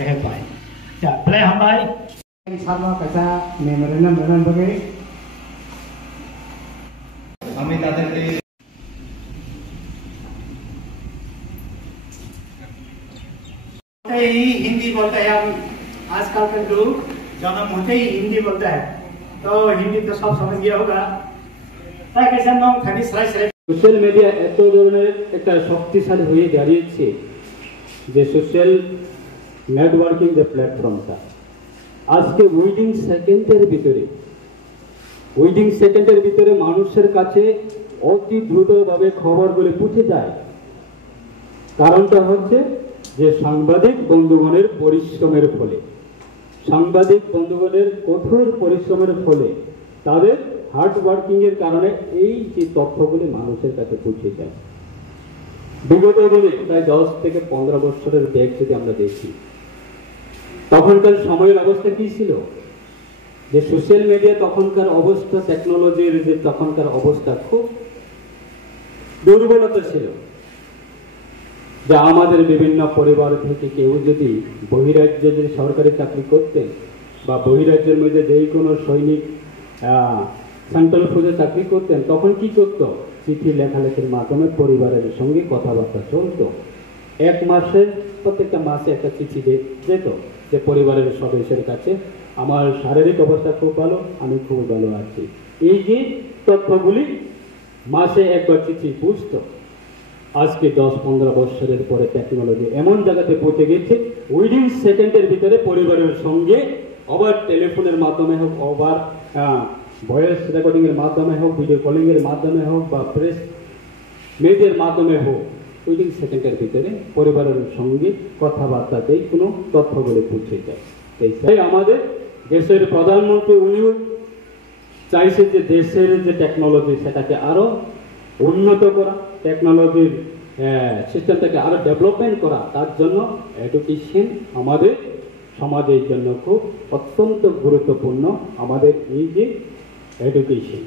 reh pai ya play hambai sama kata memorandum bagai আমি তাদেরকে हिंदी बोलते हैं हम आजकल के लोग जन्म होते ही हिंदी बोलते हैं तो हिंदी तो सब समझ गया होगा कैसे नाम खाली सराय सराय সোশ্যাল মিডিয়া এত ধরনের একটা শক্তিশালী হয়ে দাঁড়িয়েছে যে সোশ্যাল নেটওয়ার্কিং যে প্ল্যাটফর্মটা আজকে উইদিন সেকেন্ডের ভিতরে মানুষের কাছে অতি দ্রুতভাবে খবরগুলো পৌঁছে যায়। কারণটা হচ্ছে যে সাংবাদিক বন্ধুগণের পরিশ্রমের ফলে, সাংবাদিক বন্ধুগণের কঠোর পরিশ্রমের ফলে, তাদের হার্ড ওয়ার্কিং এর কারণে এই যে তথ্যগুলি মানুষের কাছে পৌঁছে যায়। বিগত দিনে প্রায় 10 থেকে 15 বছরের ব্যাগ যদি আমরা দেখি, তখনকার সময়ের অবস্থা কি ছিল? যে সোশ্যাল মিডিয়া তখনকার অবস্থা, টেকনোলজির যে তখনকার অবস্থা খুব দুর্বলতা ছিল। যা আমাদের বিভিন্ন পরিবার থেকে কেউ যদি বহিরাজ্যে যদি সরকারি চাকরি করতেন বা বহিরাজ্যের মধ্যে যেই কোনো সৈনিক সেন্ট্রাল ফোর্সে চাকরি করতেন, তখন কি করত? চিঠি লেখালেখির মাধ্যমে পরিবারের সঙ্গে কথাবার্তা চলত। এক মাসে প্রত্যেকটা মাসে একটা চিঠি যেত যে পরিবারের সদস্যের কাছে আমার শারীরিক অবস্থা খুব ভালো, আমি খুব ভালো আছি। এই যে তথ্যগুলি মাসে একবার চিঠি বুঝত। আজকে 10-15 বছরের পরে টেকনোলজি এমন জায়গাতে পৌঁছে গেছে, উইদিন সেকেন্ডের ভিতরে পরিবারের সঙ্গে আবার টেলিফোনের মাধ্যমে হোক, আবার ভয়েস রেকর্ডিং এর মাধ্যমে হোক, ভিডিও কলিং এর মাধ্যমে হোক বা প্রেস মিডিয়ার মাধ্যমে হোক, উইদিন সেকেন্ডের ভিতরে পরিবারের সঙ্গে কথাবার্তাতেই কোনো তথ্যগুলি পৌঁছে যায়। তাই আমাদের দেশের প্রধানমন্ত্রী উনিও চাইছে যে দেশের যে টেকনোলজি সেটাকে আরো উন্নত করা, টেকনোলজির সিস্টেমটাকে আরো ডেভেলপমেন্ট করা। তার জন্য এডুকেশন আমাদের সমাজের জন্য খুব অত্যন্ত গুরুত্বপূর্ণ। আমাদের এই যে এডুকেশন